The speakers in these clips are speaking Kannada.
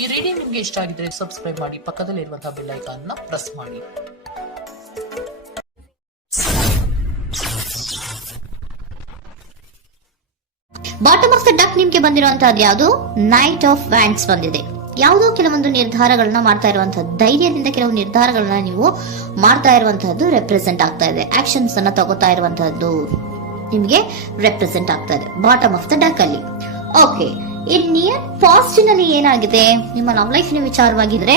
ಈ ರೀಡಿಂಗ್ ನಿಮ್ಗೆ ಇಷ್ಟ ಆಗಿದ್ರೆ ಸಬ್ಸ್ಕ್ರೈಬ್ ಮಾಡಿ, ಪಕ್ಕದಲ್ಲಿರುವಂತಹ ಬೆಲ್ ಐಕಾನ್ ನ ಪ್ರೆಸ್ ಮಾಡಿ. ಬಾಟಮ್ ಆಫ್ ದ ಡಕ್ ನಿಮ್ಗೆ ಬಂದಿರುವಂತಹದ್ದು ಯಾವುದು? ನೈಟ್ ಆಫ್ ವ್ಯಾಂಡ್ಸ್ ಬಂದಿದೆ. ಯಾವುದೋ ಕೆಲವೊಂದು ನಿರ್ಧಾರಗಳನ್ನ ಮಾಡ್ತಾ ಇರುವಂತಹದ್ದು, ಧೈರ್ಯದಿಂದ ಕೆಲವು ನಿರ್ಧಾರಗಳನ್ನ ನೀವು ಮಾಡ್ತಾ ಇರುವಂತಹದ್ದು ರೆಪ್ರೆಸೆಂಟ್ ಆಗ್ತಾ ಇದೆ. ಆಕ್ಷನ್ಸ್ ಅನ್ನ ತಗೋತಾ ಇರುವಂತಹದ್ದು ನಿಮ್ಗೆ ರೆಪ್ರೆಸೆಂಟ್ ಆಗ್ತಾ ಇದೆ ಬಾಟಮ್ ಆಫ್ ದ ಡಕ್ ಅಲ್ಲಿ. ಓಕೆ, ಇನ್ ನಿಯರ್ ಪಾಸ್ಟ್ ನಲ್ಲಿ ಏನಾಗಿದೆ? ನಿಮ್ಮ ಲವ್ ಲೈಫ್ ನ ವಿಚಾರವಾಗಿದ್ರೆ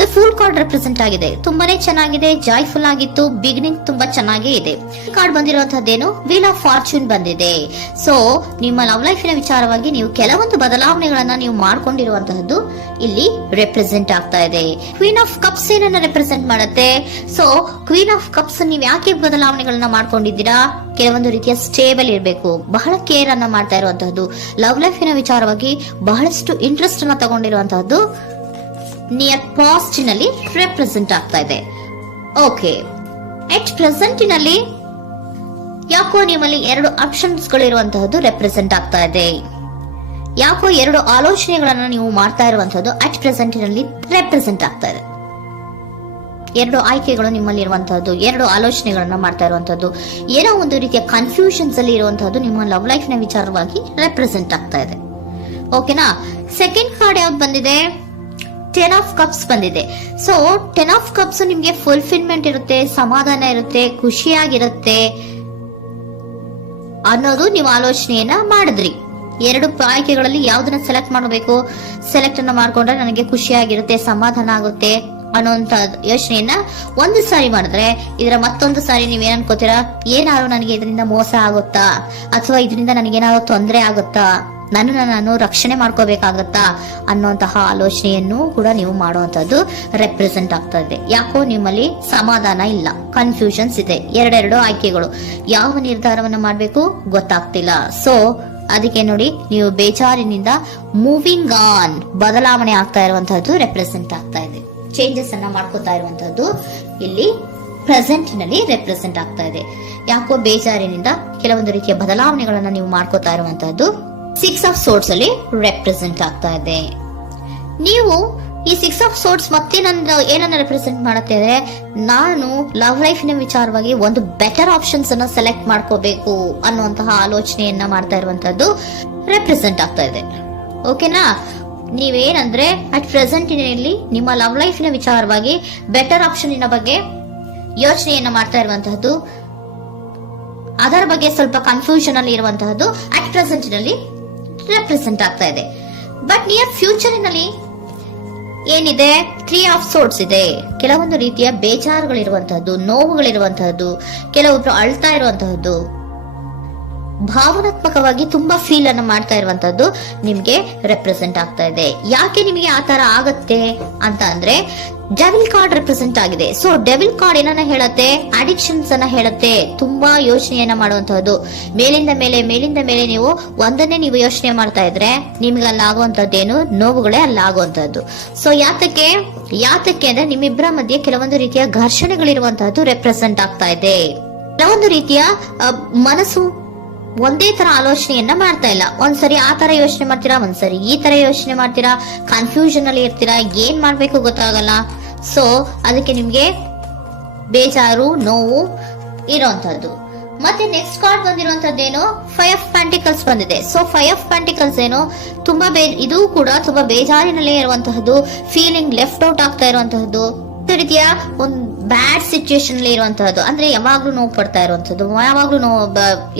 ದ ಫುಲ್ ಕಾರ್ಡ್ ರೆಪ್ರೆಸೆಂಟ್ ಆಗಿದೆ. ತುಂಬಾನೇ ಚೆನ್ನಾಗಿದೆ, ಜಾಯ್ಫುಲ್ ಆಗಿತ್ತು, ಬಿಗಿನಿಂಗ್ ತುಂಬಾ ಚೆನ್ನಾಗೇ ಇದೆ. ಕಾರ್ಡ್ ಬಂದಿರುವಂತಹದ್ದೇನು? ವೀಲ್ ಆಫ್ ಫಾರ್ಚೂನ್ ಬಂದಿದೆ. ಸೊ ನಿಮ್ಮ ಲವ್ ಲೈಫ್ ನ ವಿಚಾರವಾಗಿ ನೀವು ಕೆಲವೊಂದು ಬದಲಾವಣೆಗಳನ್ನ ನೀವು ಮಾಡ್ಕೊಂಡಿರುವಂತಹದ್ದು ಇಲ್ಲಿ ರೆಪ್ರೆಸೆಂಟ್ ಆಗ್ತಾ ಇದೆ. ಕ್ವೀನ್ ಆಫ್ ಕಪ್ಸ್ ಏನನ್ನ ರೆಪ್ರೆಸೆಂಟ್ ಮಾಡುತ್ತೆ? ಸೊ ಕ್ವೀನ್ ಆಫ್ ಕಪ್ಸ್ ನೀವು ಯಾಕೆ ಬದಲಾವಣೆಗಳನ್ನ ಮಾಡ್ಕೊಂಡಿದ್ದೀರಾ? ಕೆಲವೊಂದು ರೀತಿಯ ಸ್ಟೇಬಲ್ ಇರಬೇಕು, ಬಹಳ ಕೇರ್ ಅನ್ನ ಮಾಡ್ತಾ ಇರುವಂತಹದ್ದು, ಲವ್ ಲೈಫಿನ ವಿಚಾರವಾಗಿ ಬಹಳಷ್ಟು ಇಂಟ್ರೆಸ್ಟ್ ಅನ್ನ ತಗೊಂಡಿರುವಂತಹದ್ದು ನಿಯರ್ ಪಾಸ್ಟ್ ನಲ್ಲಿ ರೆಪ್ರೆಸೆಂಟ್ ಆಗ್ತಾ ಇದೆ. ಓಕೆ, ಎಟ್ ಪ್ರೆಸೆಂಟ್ ನಲ್ಲಿ ಯಾಕೋ ನಿಮ್ಮಲ್ಲಿ ಎರಡು ಆಪ್ಷನ್ಸ್ ಗಳಿರುವಂತಹದ್ದು ರೆಪ್ರೆಸೆಂಟ್ ಆಗ್ತಾ ಇದೆ. ಯಾಕೋ ಎರಡು ಆಲೋಚನೆಗಳನ್ನ ನೀವು ಮಾಡ್ತಾ ಇರುವಂತಹದ್ದು ಅಟ್ ಪ್ರೆಸೆಂಟ್ ನಲ್ಲಿ ರೆಪ್ರೆಸೆಂಟ್ ಆಗ್ತಾ ಇದೆ. ಎರಡು ಆಯ್ಕೆಗಳು ನಿಮ್ಮಲ್ಲಿ ಇರುವಂತಹದ್ದು, ಎರಡು ಆಲೋಚನೆಗಳನ್ನ ಮಾಡ್ತಾ ಇರುವಂತಹದ್ದು, ಏನೋ ಒಂದು ರೀತಿಯ ಕನ್ಫ್ಯೂಷನ್ಸ್ ಅಲ್ಲಿ ಇರುವಂತಹದ್ದು ನಿಮ್ಮ ಲವ್ ಲೈಫ್ ನ ವಿಚಾರವಾಗಿ ರೆಪ್ರೆಸೆಂಟ್ ಆಗ್ತಾ ಇದೆ. ಓಕೆನಾ? ಸೆಕೆಂಡ್ ಕಾರ್ಡ್ ಯಾವ್ದು ಬಂದಿದೆ? ಟೆನ್ ಆಫ್ ಕಪ್ಸ್ ಬಂದಿದೆ. ಸೊ ಟೆನ್ ಆಫ್ ಕಪ್ಸ್ ನಿಮ್ಗೆ ಫುಲ್ಫಿಲ್ಮೆಂಟ್ ಇರುತ್ತೆ, ಸಮಾಧಾನ ಇರುತ್ತೆ, ಖುಷಿಯಾಗಿರುತ್ತೆ ಅನ್ನೋದು ನೀವು ಆಲೋಚನೆಯನ್ನ ಮಾಡಿದ್ರಿ. ಎರಡು ಆಯ್ಕೆಗಳಲ್ಲಿ ಯಾವ್ದನ್ನ ಸೆಲೆಕ್ಟ್ ಮಾಡಬೇಕು? ಸೆಲೆಕ್ಟ್ ಅನ್ನ ಮಾಡ್ಕೊಂಡ್ರೆ ನನಗೆ ಖುಷಿಯಾಗಿರುತ್ತೆ, ಸಮಾಧಾನ ಆಗುತ್ತೆ ಅನ್ನೋಂತ ಯೋಚನೆಯನ್ನ ಒಂದು ಸಾರಿ ಮಾಡಿದ್ರೆ, ಇದರ ಮತ್ತೊಂದು ಸಾರಿ ನೀವೇನ್ ಅನ್ಕೋತೀರಾ? ಏನಾದ್ರು ನನಗೆ ಇದರಿಂದ ಮೋಸ ಆಗುತ್ತಾ, ಅಥವಾ ಇದರಿಂದ ನನಗೇನಾದ್ರು ತೊಂದರೆ ಆಗುತ್ತಾ, ನಾನು ರಕ್ಷಣೆ ಮಾಡ್ಕೋಬೇಕಾಗತ್ತಾ ಅನ್ನೋಂತಹ ಆಲೋಚನೆಯನ್ನು ಕೂಡ ನೀವು ಮಾಡುವಂತದ್ದು ರೆಪ್ರೆಸೆಂಟ್ ಆಗ್ತಾ ಇದೆ. ಯಾಕೋ ನಿಮ್ಮಲ್ಲಿ ಸಮಾಧಾನ ಇಲ್ಲ, ಕನ್ಫ್ಯೂಷನ್ಸ್ ಇದೆ, ಎರಡೆರಡು ಆಯ್ಕೆಗಳು, ಯಾವ ನಿರ್ಧಾರವನ್ನ ಮಾಡ್ಬೇಕು ಗೊತ್ತಾಗ್ತಿಲ್ಲ. ಸೊ ಅದಕ್ಕೆ ನೋಡಿ, ನೀವು ಬೇಜಾರಿನಿಂದ ಮೂವಿಂಗ್ ಆನ್, ಬದಲಾವಣೆ ಆಗ್ತಾ ಇರುವಂತಹದ್ದು ರೆಪ್ರೆಸೆಂಟ್ ಆಗ್ತಾ ಇದೆ. ಚೇಂಜಸ್ ಅನ್ನ ಮಾಡ್ಕೋತಾ ಇರುವಂತಹದ್ದು ಇಲ್ಲಿ ಪ್ರೆಸೆಂಟ್ ನಲ್ಲಿ ರೆಪ್ರೆಸೆಂಟ್ ಆಗ್ತಾ ಇದೆ. ಯಾಕೋ ಬೇಜಾರಿನಿಂದ ಕೆಲವೊಂದು ರೀತಿಯ ಬದಲಾವಣೆಗಳನ್ನ ನೀವು ಮಾಡ್ಕೋತಾ ಇರುವಂತಹದ್ದು ಸಿಕ್ಸ್ ಆಫ್ ಸೋರ್ಟ್ಸ್ ಅಲ್ಲಿ ರೆಪ್ರೆಸೆಂಟ್ ಆಗ್ತಾ ಇದೆ. ನೀವು ಈ ಸಿಕ್ಸ್ ಆಫ್ ಸೋರ್ಟ್ಸ್ ಮತ್ತೆ ಏನನ್ನ ರೆಪ್ರೆಸೆಂಟ್ ಮಾಡುತ್ತೆ ಅಂದ್ರೆ, ನಾನು ಲವ್ ಲೈಫ್ ನ ವಿಚಾರವಾಗಿ ಒಂದು ಬೆಟರ್ ಆಪ್ಷನ್ಸ್ ಅನ್ನ ಸೆಲೆಕ್ಟ್ ಮಾಡ್ಕೋಬೇಕು ಅನ್ನುವಂತಹ ಆಲೋಚನೆಯನ್ನ ಮಾಡ್ತಾ ಇರುವಂತದ್ದು ರೆಪ್ರೆಸೆಂಟ್ ಆಗ್ತಾ ಇದೆ. ಓಕೆನಾ? ನೀವೇನಂದ್ರೆ ಅಟ್ ಪ್ರೆಸೆಂಟ್ ನಲ್ಲಿ ನಿಮ್ಮ ಲವ್ ಲೈಫ್ ನ ವಿಚಾರವಾಗಿ ಬೆಟರ್ ಆಪ್ಷನ್ ಬಗ್ಗೆ ಯೋಚನೆಯನ್ನ ಮಾಡ್ತಾ ಇರುವಂತಹದ್ದು, ಅದರ ಬಗ್ಗೆ ಸ್ವಲ್ಪ ಕನ್ಫ್ಯೂಷನ್ ಅಲ್ಲಿ ಇರುವಂತಹದ್ದು ಅಟ್ ಪ್ರೆಸೆಂಟ್ ನಲ್ಲಿ ರೆಪ್ರೆಸೆಂಟ್ ಆಗ್ತಾ ಇದೆ. ಬಟ್ ನಿಯರ್ ಫ್ಯೂಚರ್ ನಲ್ಲಿ ಏನಿದೆ? ತ್ರೀ ಆಫ್ ಸೋರ್ಟ್ಸ್ ಇದೆ. ಕೆಲವೊಂದು ರೀತಿಯ ಬೇಜಾರುಗಳಿರುವಂತಹದ್ದು, ನೋವುಗಳಿರುವಂತಹದ್ದು, ಕೆಲವೊಬ್ರು ಅಳ್ತಾ ಇರುವಂತಹದ್ದು, ಭಾವನಾತ್ಮಕವಾಗಿ ತುಂಬಾ ಫೀಲ್ ಅನ್ನು ಮಾಡ್ತಾ ಇರುವಂತದ್ದು ನಿಮ್ಗೆ ರೆಪ್ರೆಸೆಂಟ್ ಆಗ್ತಾ ಇದೆ. ಯಾಕೆ ನಿಮಗೆ ಆ ತರ ಆಗತ್ತೆ ಅಂತ ಅಂದ್ರೆ, ಡೆವಿಲ್ ಕಾರ್ಡ್ ರೆಪ್ರೆಸೆಂಟ್ ಆಗಿದೆ. ಸೊ ಡೆವಿಲ್ ಕಾರ್ಡ್ ಏನನ್ನ ಹೇಳತ್ತೆ? ಅಡಿಕ್ಷನ್ಸ್ ಅನ್ನ ಹೇಳತ್ತೆ. ತುಂಬಾ ಯೋಚನೆಯನ್ನ ಮಾಡುವಂತಹದ್ದು, ಮೇಲಿಂದ ಮೇಲೆ ನೀವು ಒಂದನ್ನೇ ನೀವು ಯೋಚನೆ ಮಾಡ್ತಾ ಇದ್ರೆ ನಿಮ್ಗೆ ಅಲ್ಲಾಗುವಂತದ್ದೇನು? ನೋವುಗಳೇ ಅಲ್ಲಾಗುವಂತಹದ್ದು. ಸೊ ಯಾತಕ್ಕೆ ಅಂದ್ರೆ ನಿಮ್ಮಿಬ್ಬರ ಮಧ್ಯೆ ಕೆಲವೊಂದು ರೀತಿಯ ಘರ್ಷಣೆಗಳಿರುವಂತಹದ್ದು ರೆಪ್ರೆಸೆಂಟ್ ಆಗ್ತಾ ಇದೆ. ಕೆಲವೊಂದು ರೀತಿಯ ಮನಸ್ಸು ಒಂದೇ ತರ ಆಲೋಚನೆಯನ್ನ ಮಾಡ್ತಾ ಇಲ್ಲ. ಒಂದ್ಸರಿ ಆ ತರ ಯೋಚನೆ ಮಾಡ್ತೀರಾ, ಒಂದ್ಸರಿ ಈ ತರ ಯೋಚನೆ ಮಾಡ್ತೀರಾ, ಕನ್ಫ್ಯೂಷನ್ ಅಲ್ಲಿ ಇರ್ತೀರಾ, ಏನ್ ಮಾಡ್ಬೇಕು ಗೊತ್ತಾಗಲ್ಲ. ಸೊ ಅದಕ್ಕೆ ನಿಮ್ಗೆ ಬೇಜಾರು, ನೋವು ಇರೋಂಥದ್ದು. ಮತ್ತೆ ನೆಕ್ಸ್ಟ್ ಕಾರ್ಡ್ ಬಂದಿರುವಂತದ್ದೇನು? ಫೈವ್ ಆಫ್ ಪ್ಯಾಂಟಿಕಲ್ಸ್ ಬಂದಿದೆ. ಸೊ ಫೈವ್ ಆಫ್ ಪ್ಯಾಂಟಿಕಲ್ಸ್ ಏನು? ತುಂಬಾ ಇದು ಕೂಡ ತುಂಬಾ ಬೇಜಾರಿನಲ್ಲೇ ಇರುವಂತಹದ್ದು, ಫೀಲಿಂಗ್ ಲೆಫ್ಟ್ ಔಟ್ ಆಗ್ತಾ ಇರುವಂತಹದ್ದು, ರೀತಿಯ ಒಂದು ಬ್ಯಾಡ್ ಸಿಚುಯೇಷನ್ ಅಲ್ಲಿ ಇರುವಂತಹದ್ದು, ಅಂದ್ರೆ ಯಾವಾಗ್ಲೂ ನೋವು ಪಡ್ತಾ ಇರುವಂತದ್ದು, ಯಾವಾಗ್ಲೂ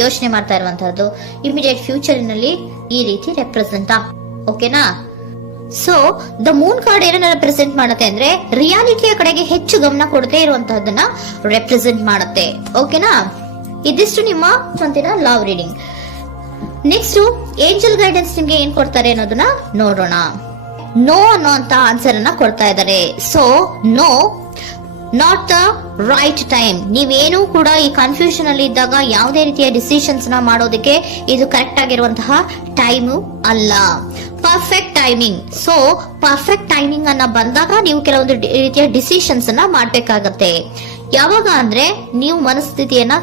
ಯೋಚನೆ ಮಾಡ್ತಾ ಇರುವಂತಹದ್ದು ಇಮಿಡಿಯೇಟ್ ಫ್ಯೂಚರ್ ನಲ್ಲಿ ಈ ರೀತಿ ರೆಪ್ರೆಸೆಂಟ್ ಓಕೆನಾ? ಸೊ ದ ಮೂನ್ ಕಾರ್ಡ್ ಏನನ್ನ ರೆಪ್ರೆಸೆಂಟ್ ಮಾಡುತ್ತೆ ಅಂದ್ರೆ, ರಿಯಾಲಿಟಿಯ ಕಡೆಗೆ ಹೆಚ್ಚು ಗಮನ ಕೊಡದೇ ಇರುವಂತಹದನ್ನ ರೆಪ್ರೆಸೆಂಟ್ ಮಾಡುತ್ತೆ. ಓಕೆನಾ? ಇದಿಷ್ಟು ನಿಮ್ಮ ಮುಂದಿನ love reading. Next angel guidance ನಿಮ್ಗೆ ಏನ್ ಕೊಡ್ತಾರೆ ಅನ್ನೋದನ್ನ ನೋಡೋಣ. ನೋ ಅನ್ನೋಂತ ಆನ್ಸರ್ ಅನ್ನ ಕೊಡ್ತಾ ಇದ್ದಾರೆ. So no, not the right time. ನೀವೇನು ಕೂಡ ಈ ಕನ್ಫ್ಯೂಷನ್ ಅಲ್ಲಿ ಇದ್ದಾಗ ಯಾವುದೇ ರೀತಿಯ ಡಿಸಿಷನ್ಸ್ ನ ಮಾಡೋದಕ್ಕೆ ಇದು ಕರೆಕ್ಟ್ ಆಗಿರುವಂತಹ ಟೈಮು ಅಲ್ಲ. Perfect timing. So perfect timing ಅನ್ನ ಬಂದಾಗ ನೀವು ಕೆಲವೊಂದು ರೀತಿಯ ಡಿಸಿಷನ್ಸ್ ಅನ್ನ ಮಾಡ್ಬೇಕಾಗತ್ತೆ. ಯಾವಾಗ ಅಂದ್ರೆ ನೀವು ಮನಸ್ಥಿತಿಯನ್ನ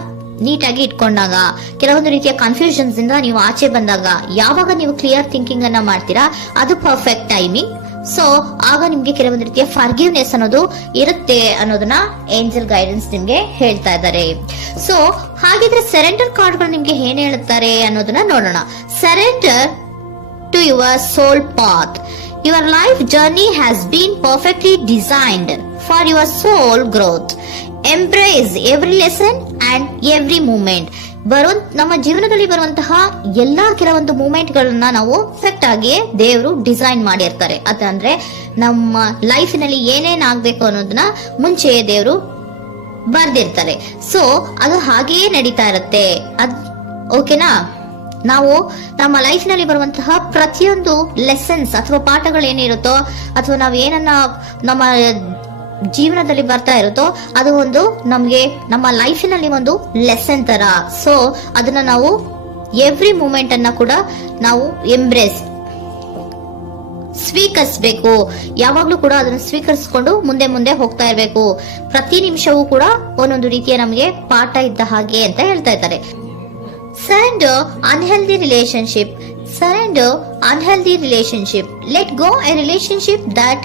ನೀಟಾಗಿ ಇಟ್ಕೊಂಡಾಗ, ಕೆಲವೊಂದು ರೀತಿಯ ಕನ್ಫ್ಯೂಷನ್ಸ್ ಇಂದ ನೀವು ಆಚೆ ಬಂದಾಗ, ಯಾವಾಗ ನೀವು ಕ್ಲಿಯರ್ ಥಿಂಕಿಂಗ್ ಅನ್ನ ಮಾಡ್ತೀರಾ ಅದು ಪರ್ಫೆಕ್ಟ್ ಟೈಮಿಂಗ್. ಸೊ ಆಗ ನಿಮ್ಗೆ ಕೆಲವೊಂದು ರೀತಿಯ ಫರ್ಗಿವ್ನೆಸ್ ಅನ್ನೋದು ಇರುತ್ತೆ ಅನ್ನೋದನ್ನ ಏಂಜಲ್ ಗೈಡೆನ್ಸ್ ನಿಮ್ಗೆ ಹೇಳ್ತಾ ಇದ್ದಾರೆ. ಸೊ ಹಾಗಿದ್ರೆ ಸರೆಂಡರ್ ಕಾರ್ಡ್ಗಳು ನಿಮ್ಗೆ ಏನ್ ಹೇಳುತ್ತಾರೆ ಅನ್ನೋದನ್ನ ನೋಡೋಣ. Surrender to your soul path. Your life journey has been perfectly designed for your soul growth. Embrace every lesson and every moment. ನಮ್ಮ ಜೀವನದಲ್ಲಿ ಬರುವಂತಹ ಎಲ್ಲಾ ಕೆಲವೊಂದು ಮೂಮೆಂಟ್ ಗಳನ್ನ ನಾವು ಪರ್ಫೆಕ್ಟ್ ಆಗಿ ದೇವರು ಡಿಸೈನ್ ಮಾಡಿರ್ತಾರೆ. ಅದಂದ್ರೆ ನಮ್ಮ ಲೈಫಿನಲ್ಲಿ ಏನೇನ್ ಆಗ್ಬೇಕು ಅನ್ನೋದನ್ನ ಮುಂಚೆ ದೇವರು ಬರ್ದಿರ್ತಾರೆ. ಸೊ ಅದು ಹಾಗೆಯೇ ನಡೀತಾ ಇರುತ್ತೆ. ಓಕೆನಾ? ನಾವು ನಮ್ಮ ಲೈಫ್ ನಲ್ಲಿ ಬರುವಂತಹ ಪ್ರತಿಯೊಂದು ಲೆಸನ್ಸ್ ಅಥವಾ ಪಾಠಗಳೇನಿರುತ್ತೋ ಅಥವಾ ನಾವು ಏನನ್ನ ನಮ್ಮ ಜೀವನದಲ್ಲಿ ಬರ್ತಾ ಇರುತ್ತೋ ಅದು ಒಂದು ನಮ್ಗೆ ನಮ್ಮ ಲೈಫಿನಲ್ಲಿ ಒಂದು ಲೆಸನ್ ತರ. ಸೊ ಅದನ್ನ ನಾವು ಎವ್ರಿ ಮೂಮೆಂಟ್ ಅನ್ನ ಕೂಡ ನಾವು ಎಂಬ್ರೇಸ್ ಸ್ವೀಕರಿಸಬೇಕು. ಯಾವಾಗ್ಲೂ ಕೂಡ ಅದನ್ನು ಸ್ವೀಕರಿಸಿಕೊಂಡು ಮುಂದೆ ಮುಂದೆ ಹೋಗ್ತಾ ಇರಬೇಕು. ಪ್ರತಿ ನಿಮಿಷವೂ ಕೂಡ ಒಂದೊಂದು ರೀತಿಯ ನಮಗೆ ಪಾಠ ಇದ್ದ ಹಾಗೆ ಅಂತ ಹೇಳ್ತಾ ಇದ್ದಾರೆ. Surrender unhealthy relationship. Surrender unhealthy relationship. Let go a relationship that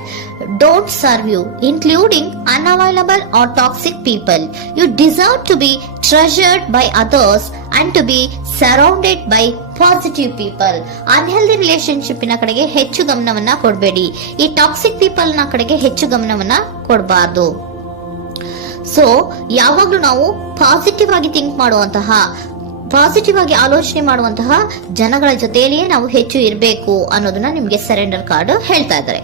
don't serve you, including unavailable or toxic people. You deserve to be treasured by others and to be surrounded by positive people. Unhealthy relationship ನ ಕಡೆಗೆ ಹೆಚ್ಚು ಗಮನವನ್ನ ಕೊಡಬೇಡಿ. ಈ ಟಾಕ್ಸಿಕ್ ಪೀಪಲ್ ನ ಕಡೆಗೆ ಹೆಚ್ಚು ಗಮನವನ್ನ ಕೊಡಬಾರ್ದು. ಸೊ ಯಾವಾಗ್ಲೂ ನಾವು ಪಾಸಿಟಿವ್ ಆಗಿ ಥಿಂಕ್ ಮಾಡುವಂತಹ, ಪಾಸಿಟಿವ್ ಆಗಿ ಆಲೋಚನೆ ಮಾಡುವಂತಹ ಜನಗಳ ಜೊತೆಯಲ್ಲಿಯೇ ನಾವು ಹೆಚ್ಚು ಇರಬೇಕು ಅನ್ನೋದನ್ನ ನಿಮ್ಗೆ ಸರೆಂಡರ್ ಕಾರ್ಡ್ ಹೇಳ್ತಾ ಇದ್ದಾರೆ.